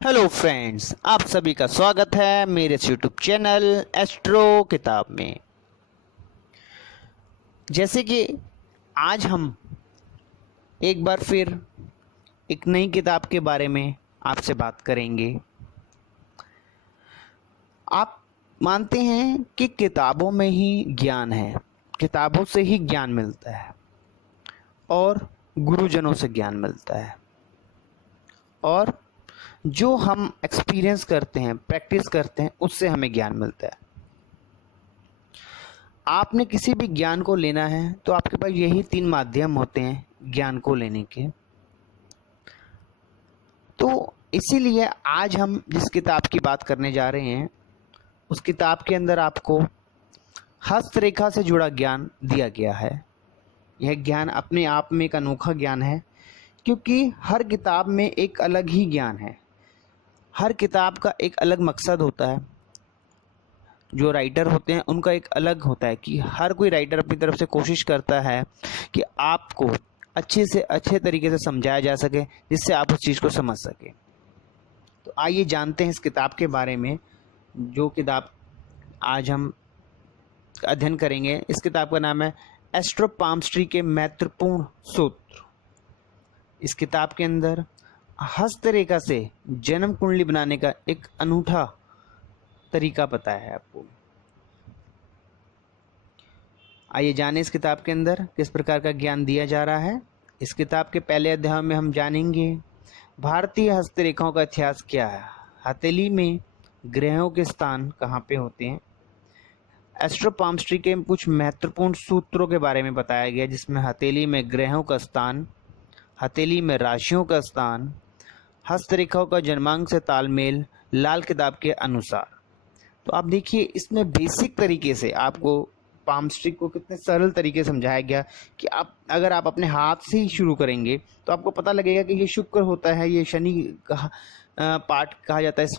Hello friends, आप सभी का स्वागत है मेरे यूट्यूब चैनल एस्ट्रो किताब में। जैसे कि आज हम एक बार फिर एक नई किताब के बारे में आपसे बात करेंगे। आप मानते हैं कि किताबों में ही ज्ञान है, किताबों से ही ज्ञान मिलता है और गुरुजनों से ज्ञान मिलता है, और जो हम एक्सपीरियंस करते हैं, प्रैक्टिस करते हैं, उससे हमें ज्ञान मिलता है। आपने किसी भी ज्ञान को लेना है तो आपके पास यही 3 माध्यम होते हैं ज्ञान को लेने के। तो इसीलिए आज हम जिस किताब की बात करने जा रहे हैं, उस किताब के अंदर आपको हस्तरेखा से जुड़ा ज्ञान दिया गया है। यह ज्ञान अपने आप में एक अनोखा ज्ञान है, क्योंकि हर किताब में एक अलग ही ज्ञान है। हर किताब का एक अलग मकसद होता है। जो राइटर होते हैं उनका एक अलग होता है कि हर कोई राइटर अपनी तरफ से कोशिश करता है कि आपको अच्छे से अच्छे तरीके से समझाया जा सके, जिससे आप उस चीज़ को समझ सके। तो आइए जानते हैं इस किताब के बारे में। जो किताब आज हम अध्ययन करेंगे, इस किताब का नाम है एस्ट्रो पाम्स्ट्री के महत्वपूर्ण सूत्र। इस किताब के अंदर हस्तरेखा से जन्म कुंडली बनाने का एक अनूठा तरीका बताया है आपको। आइए जानें इस किताब के अंदर किस प्रकार का ज्ञान दिया जा रहा है। इस किताब के पहले अध्याय में हम जानेंगे भारतीय हस्तरेखाओं का इतिहास क्या है, हथेली में ग्रहों के स्थान कहाँ पे होते हैं, एस्ट्रो पाम्स्ट्री के कुछ महत्वपूर्ण सूत्रों के बारे में बताया गया, जिसमें हथेली में ग्रहों का स्थान, हथेली में राशियों का स्थान, हस्तरेखाओं का जन्मांक से तालमेल लाल किताब के अनुसार। तो आप देखिए, इसमें बेसिक तरीके से आपको पाम्स्ट्री को कितने सरल तरीके से समझाया गया कि अगर आप अपने हाथ से ही शुरू करेंगे तो आपको पता लगेगा कि ये शुक्र होता है, ये शनि का पार्ट कहा जाता है, इस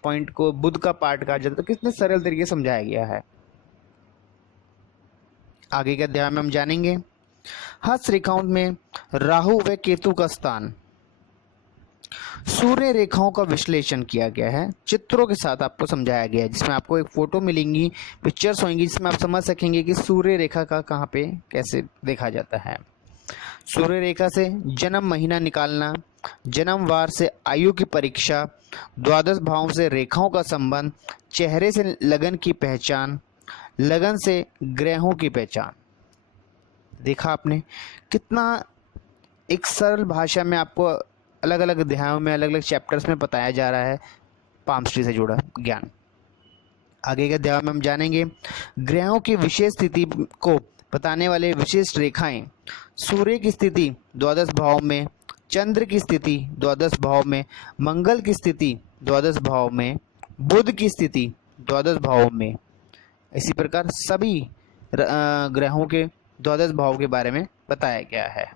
पॉइंट को बुध का पार्ट कहा जाता है। तो कितने सरल तरीके से समझाया गया है। आगे के अध्याय में हम जानेंगे हस्तरेखाओं में राहु व केतु का स्थान, सूर्य रेखाओं का विश्लेषण किया गया है, चित्रों के साथ आपको समझाया गया है, जिसमें आपको एक फोटो मिलेंगी, पिक्चर्स होंगी, जिसमें आप समझ सकेंगे कि सूर्य रेखा का कहाँ पे कैसे देखा जाता है। सूर्य रेखा से जन्म महीना निकालना, जन्म वार से आयु की परीक्षा, द्वादश भावों से रेखाओं का संबंध, चेहरे से लगन की पहचान, लगन से ग्रहों की पहचान। देखा आपने कितना एक सरल भाषा में आपको अलग अलग अध्यायों में, अलग अलग चैप्टर्स में बताया जा रहा है पाम्स्ट्री से जुड़ा ज्ञान। आगे के अध्याय में हम जानेंगे ग्रहों की विशेष स्थिति को बताने वाले विशिष्ट रेखाएं, सूर्य की स्थिति द्वादश भाव में, चंद्र की स्थिति द्वादश भाव में, मंगल की स्थिति द्वादश भाव में, बुध की स्थिति द्वादश भाव में। इसी प्रकार सभी ग्रहों के द्वादश भाव के बारे में बताया गया है,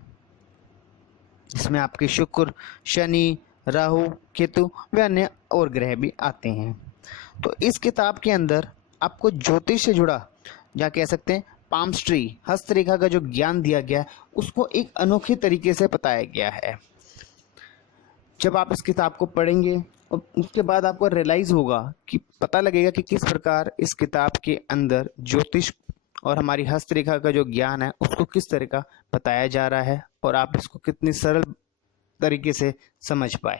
जिसमें आपके शुक्र, शनि, राहु, केतु व अन्य और ग्रह भी आते हैं। तो इस किताब के अंदर आपको ज्योतिष से जुड़ा, या कह सकते हैं पाम्स्ट्री, हस्तरेखा का जो ज्ञान दिया गया है, उसको एक अनोखे तरीके से बताया गया है। जब आप इस किताब को पढ़ेंगे और उसके बाद आपको रियलाइज होगा कि पता लगेगा कि किस प्रकार इस किताब के अंदर ज्योतिष और हमारी हस्तरेखा का जो ज्ञान है उसको किस तरह का बताया जा रहा है, और आप इसको कितनी सरल तरीके से समझ पाए।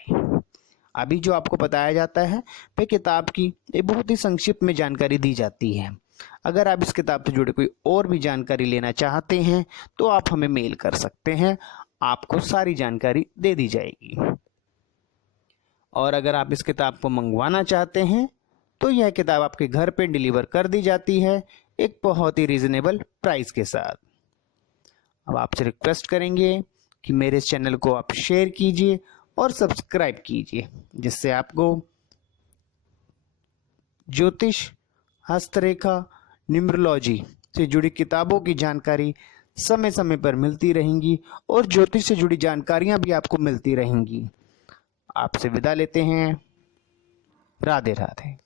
अभी जो आपको बताया जाता है वह किताब की एक बहुत ही संक्षिप्त में जानकारी दी जाती है। अगर आप इस किताब से जुड़े कोई और भी जानकारी लेना चाहते हैं तो आप हमें मेल कर सकते हैं, आपको सारी जानकारी दे दी जाएगी। और अगर आप इस किताब को मंगवाना चाहते हैं तो यह किताब आपके घर पे डिलीवर कर दी जाती है, एक बहुत ही रीजनेबल प्राइस के साथ। अब आपसे रिक्वेस्ट करेंगे कि मेरे इस चैनल को आप शेयर कीजिए और सब्सक्राइब कीजिए, जिससे आपको ज्योतिष, हस्तरेखा, न्यूमरोलॉजी से जुड़ी किताबों की जानकारी समय समय पर मिलती रहेंगी, और ज्योतिष से जुड़ी जानकारियां भी आपको मिलती रहेंगी। आपसे विदा लेते हैं। राधे राधे।